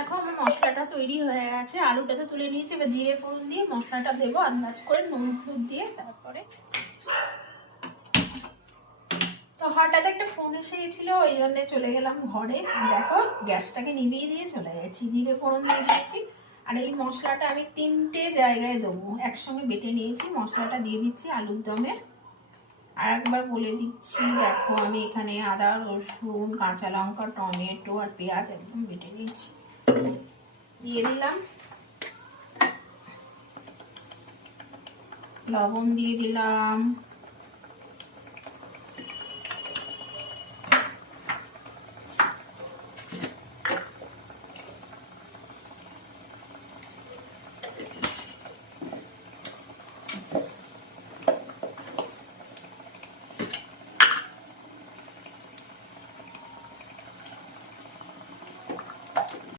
দেখো আমার মশলাটা তৈরি হয়ে গেছে, আলুটা তো তুলে নিয়েছি। এবার জিরে ফোড়ন দিয়ে মশলাটা দেবো আন্দাজ করে, নুন হলুদ দিয়ে। তারপরে তো হঠাৎ একটা ফোন এসে গেছিল, ওই জন্য চলে গেলাম ঘরে। দেখো গ্যাসটাকে নিভিয়ে দিয়ে চলে গেছি, জিরে ফোড়ন দিয়ে দিয়েছি। আর এই মশলাটা আমি 3টে জায়গায় দেবো, একসঙ্গে বেটে নিয়েছি। মশলাটা দিয়ে দিচ্ছি আলুর দমের। আর একবার বলে দিচ্ছি, দেখো আমি এখানে আদা রসুন কাঁচা লঙ্কা টমেটো আর পেঁয়াজ একদম বেটে নিয়েছি, দিয়ে দিলাম। লবণ দিয়ে দিলাম,